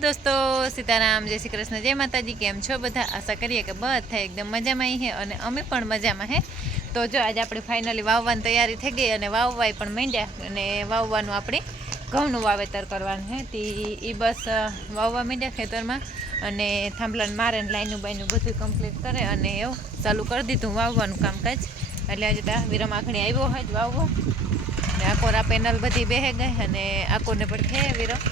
દોસ્તો, સીતારામ, જય શ્રી કૃષ્ણ, જય માતાજી। કેમ છો બધા? આશા કરીએ કે બધા એકદમ મજામાં હે અને અમે પણ મજામાં હે। તો જો આજે આપણે ફાઇનલી વાવવાની તૈયારી થઈ ગઈ અને વાવવાય પણ માંડ્યા અને વાવવાનું આપણે ઘઉંનું વાવેતર કરવાનું હે તે એ બસ વાવવા માંડ્યા ખેતરમાં અને થાંભલાને મારે ને લાઈનું બાઈનું બધું કમ્પ્લીટ કરે અને એવું ચાલુ કરી દીધું વાવવાનું કામકાજ। એટલે આજે ત્યાં વિરમ આખણી આવ્યો હોય જ વાવવો ને આકોરા પેનલ બધી બેહે ગઈ અને આકોરને પણ છે વિરમ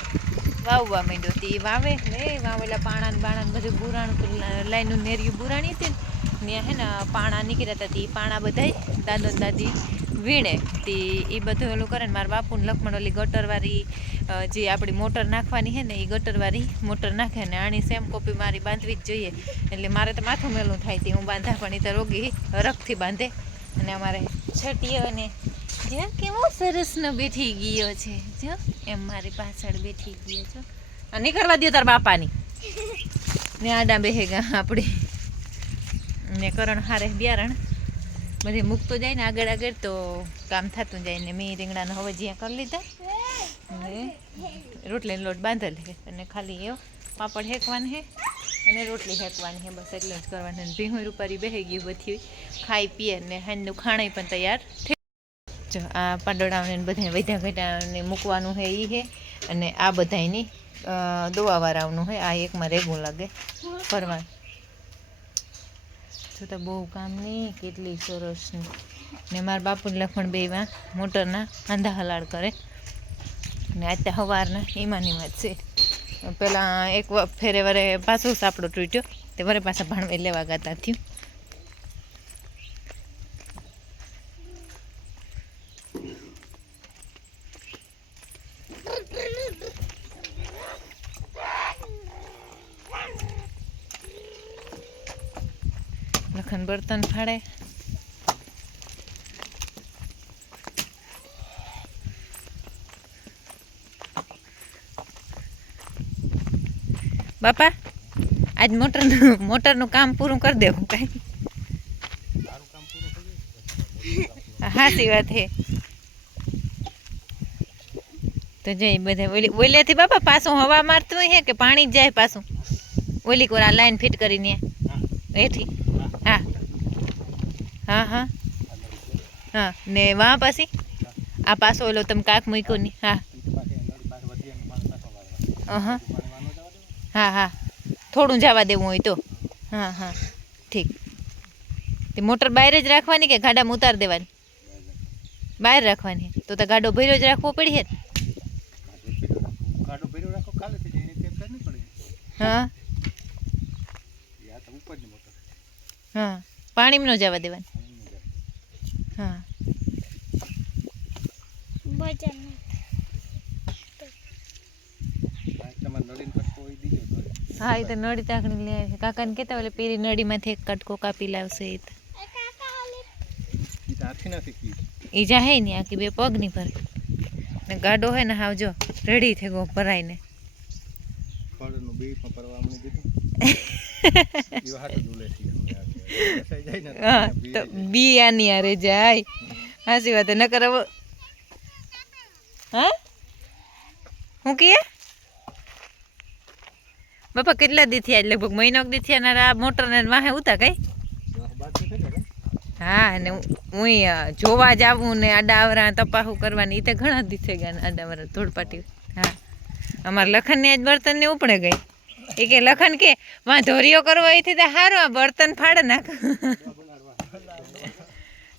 વાવવા માંડ્યો તે વાવે ને વાવેલા પાણા ને બાણા બધું બુરાણું લાઈનું નેરિયું બુરાણી હતી ને ત્યાં હે ને પાણા નીકળ્યા હતા તે પાણા બધા દાદો ને દાદી વીણે તે એ બધું ઓલું કરે ને મારા બાપુને લખમણ ઓલી ગટરવાળી જે આપણી મોટર નાખવાની છે ને એ ગટરવાળી મોટર નાખે ને આની સેમ કોપી મારી બાંધવી જ જોઈએ। એટલે મારે તો માથું મેલું થાય તે હું બાંધા પણ એ તો રોગી હરખથી બાંધે અને અમારે છટીએ અને જ્યાં કેવો સરસનો બેઠી ગયો છે જો એમ મારી પાછળ બેઠી ગયો છો અને કરવા દો તાર બાપાની ને આડા બેહેગા આપણે ને કરણ હારે બિયારણ બધી મૂકતો જાય ને આગળ આગળ તો કામ થતું જાય ને મેં રીંગણાનો હવે જ્યાં કરી લીધા ને રોટલીનો લોટ બાંધેલ છે અને ખાલી એવો પાપડ હેકવાનું છે અને રોટલી હેકવાની છે બસ એટલું જ કરવાનું અને ભીહું રૂપારી બેહી ગયું બધી ખાઈ પીએ ને હાંજનું ખાણાઈ પણ તૈયાર થઈ જો આ પાંડોળાને બધા વૈધા ઘટાને મૂકવાનું છે એ છે અને આ બધાની દોવાવાળાનું છે આ એકમાં રેગું લાગે ફરવાનું છતાં બહુ કામ નહીં કેટલી સરસની ને મારા બાપુ લખમણ બેમાં મોટરના આંધા હલાડ કરે ને આજે સવારના ઈમાનીમાં જ છે પહેલાં એક ફેરે વરે પાછું સાપડો તૂટ્યો તે વરે પાછા ભાણવે લેવા ગાતા થયું લખન બર્તન ફાડે બાપા આજ મોટરનું કામ પૂરું કરી દેવું કાંઈ હાચી વાત હે તો જઈ બધા ઓલીથી બાપા પાછું હવા મારતું હોય કે પાણી જ જાય પાછું ઓલી કોર આ લાઈન ફિટ કરીને એથી હા હા હા હા ને વાહ પછી આ પાછો ઓલો તમે કાક મૂક્યો નહીં હા હા હા હા થોડું જવા દેવું હોય તો હા હા ઠીક તે મોટર બહાર જ રાખવાની કે ગાડામાં ઉતાર દેવાની બહાર રાખવાની તો ગાડો ભર્યો જ રાખવો પડી હા હા પાણીમાં ન જવા દેવાની હા હા એ તો નળી ચાકણી લઈ આવી કાકાને કહેતા ઓલે પીરી નળીમાંથી એક કટકો કાપી લાવશે એ તો એ જાહે નહીં આખી બે પગ નહીં ભરે ને ગાડો હોય ને હાવ જો રેડી થઈ ગયો ભરાઈને હા તો બી આની આરે જાય હાચી વાત ન કર હા હું કહે બાપા કેટલા દી થયા લગભગ મહિનો દી થયા ને આ મોટરને વાહે ઉતા કઈ હા ને હું જોવા જાવું ને આડાવરા તપાહું કરવાની એ તો ઘણા દી થઈ ગયા આડાવરા ધોળપાટી હા અમારા લખનને આજ બર્તનને ઉપડે ગઈ એ કે લખન કે વાં ધોરીઓ કરવો એથી તો સારું આ બર્તન ફાડે નાખ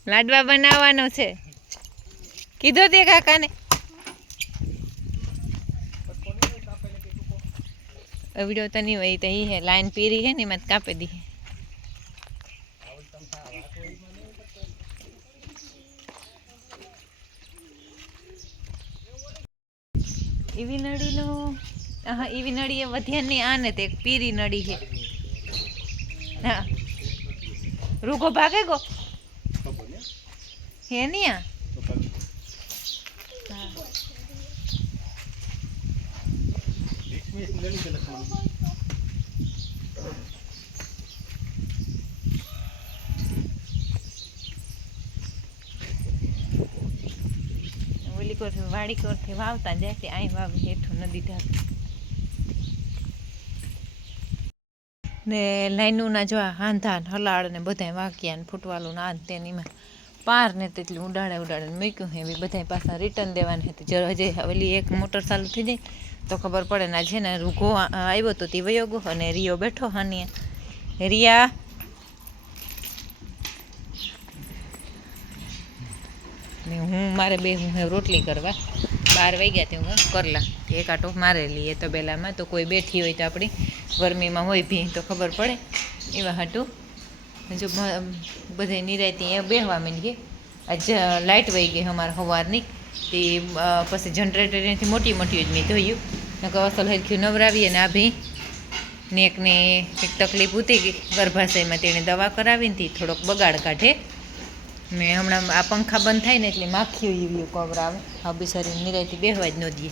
લાડવા બનાવવાનો છે કીધો તે કાકાને વિડીયો તો નહીં હોય તો એ હે લાઈન પીરી હે ને એમાં કાપી દી એવી નળીનો હા એવી નળી એ વધ્યાની આ ને તે એક પીરી નળી છે હા રૂગો ભાગે ગો હે નહીં આ ઓલી કોરથી વાડી કોરથી વાવતા જાય અહીં વાવ હેઠું નદી ધાર ને લાઈનુંના જો આ હાંધા હલાડ ને બધાય વાગ્યા ને ફૂટવાલું ના તેનીમાં પાર ને તેટલું ઉડાડે મૂક્યું હે એવી બધા પાછા રિટર્ન દેવાના હતી જરા હજી ઓલી એક મોટર ચાલુ થઈ જાય તો ખબર પડે ને છે ને રૂઘો આવ્યો તો તે વયો ગયો અને રિયો બેઠો હાનિયા રિયા ને હું મારે બે હું રોટલી કરવા 12 વાગ્યા તે હું કરલા એક આટો મારે લઈએ તો બેલામાં તો કોઈ બેઠી હોય તો આપણી ગરમીમાં હોય ભી તો ખબર પડે એવા હાટું જો બધા નિરાયતી એ બેહવા માંડીએ આજ લાઇટ વહી ગઈ અમારે સવારની તે પછી જનરેટરથી મોટી જ મેં ધોયું નકર અસલ હરખ્યું નવરાવીએ ને આ ભી ને એકને એક તકલીફ ઉતી ગઈ ગર્ભાશયમાં તેણે દવા કરાવીને થોડોક બગાડ કાઢે મેં હમણાં આ પંખા બંધ થાય ને એટલે માખીઓ એવી કવર આવે આ બિચારી નિરાયથી બેહવા જ ન દઈએ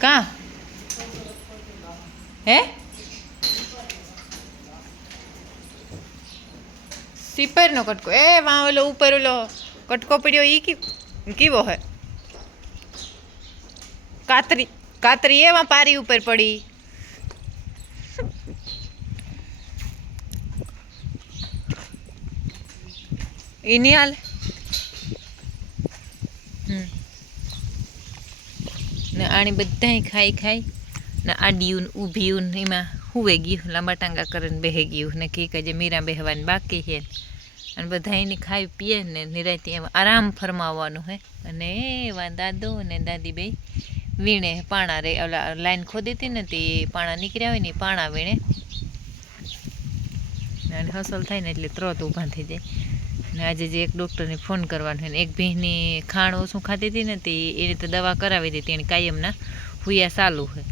કાં હે સીપરનો કટકો એ વાં ઓલો ઉપર ઓલો કટકો પડ્યો એ કેવો હે કાતરી એવા પારી ઉપર પડી એ નહીં હાલે ને આણી બધાય ખાઈ ને આડિયું ને ઊભીયું ને એમાં હુવે ગયું લાંબા ટાંગા કરીને બેહી ગયું ને કે જે મીરા બેહવાની બાકી છે અને બધા એની ખાઈ પીએ ને નિરાયતી એમાં આરામ ફરમાવવાનું હે અને એવા દાદો ને દાદી બે વીણે પાણા રે ઓલા લાઈન ખોદી હતી ને તે પાણા નીકળ્યા હોય ને પાણા વીણે અને હસલ થાય ને એટલે ત્રત ઊભા થઈ જાય ને આજે જે એક ડૉક્ટરને ફોન કરવાનો હોય ને એક ભીની ખાણ ઓછું ખાતી હતી ને તે એ રીતે દવા કરાવી હતી તેણે કાયમના હુયા ચાલુ છે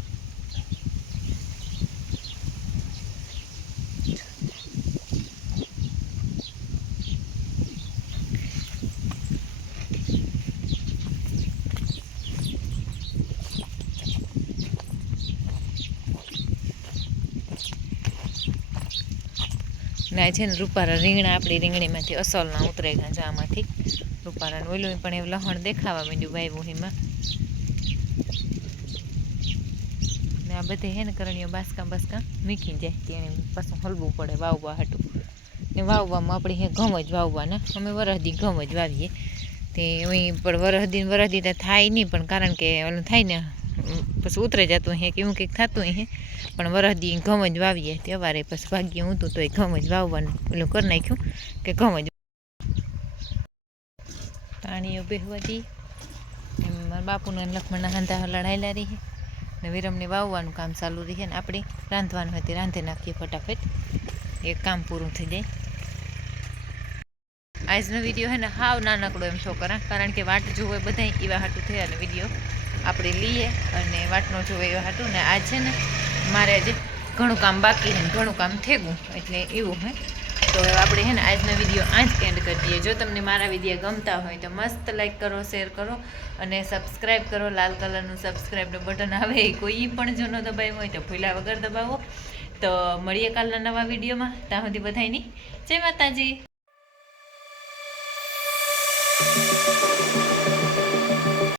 ને છે ને રૂપારા રીંગણા આપણી રીંગણીમાંથી અસલના ઉતરે ગયા છે આમાંથી રૂપારાનું ઓલું પણ એવું લહણ દેખાવા માંડ્યું વાવ્યું એમાં ને આ બધે હે ને કરણીઓ બાસકા મીકી જાય તેને પાછું હલવું પડે વાવવા હાટું ને વાવવામાં આપણે હે ઘઉં જ વાવવાના અમે વરહદી ઘઉં જ વાવીએ તે અહીં પણ વરહદી તો થાય નહીં પણ કારણ કે ઓલું થાય ને પછી ઉતરે જતું હે કે એવું કંઈક થતું હે પણ વરહદી ઘઉં જ વાવીએ તે અવારે પછી ભાગ્ય ઊતું તો એ ઘઉં જ વાવવાનું પેલું કરી નાખ્યું કે ઘઉં જ પાણીઓ બેહવા દઈએ મારા બાપુને લક્ષ્મણના હાંધા લડાયેલા રહી ને વિરમને વાવવાનું કામ ચાલુ રહે ને આપણે રાંધવાનું હતી રાંધી નાખીએ ફટાફટ એક કામ પૂરું થઈ જાય આજનો વિડીયો હે ને હાવ નાનકડો એમ છોકરા કારણ કે વાટ જોવે બધા એવા હાટું થયા અને વિડીયો આપણે લઈએ અને વાટનો જોવે એવા હાટું ને આજ છે ને મારે આજે ઘણું કામ બાકી છે ને ઘણું કામ થેગું એટલે એવું હે તો આપણે હે ને આજનો વિડીયો આ જ એન્ડ કરી દઈએ જો તમને મારા વિડીયો ગમતા હોય તો મસ્ત લાઈક કરો શેર કરો અને સબસ્ક્રાઈબ કરો લાલ કલરનું સબસ્ક્રાઈબનું બટન આવે કોઈ પણ જો ન દબાવ્યું હોય તો ભૂલા વગર દબાવો તો મળીએ કાલના નવા વિડીયોમાં ત્યાં સુધી બધાયની જય માતાજી.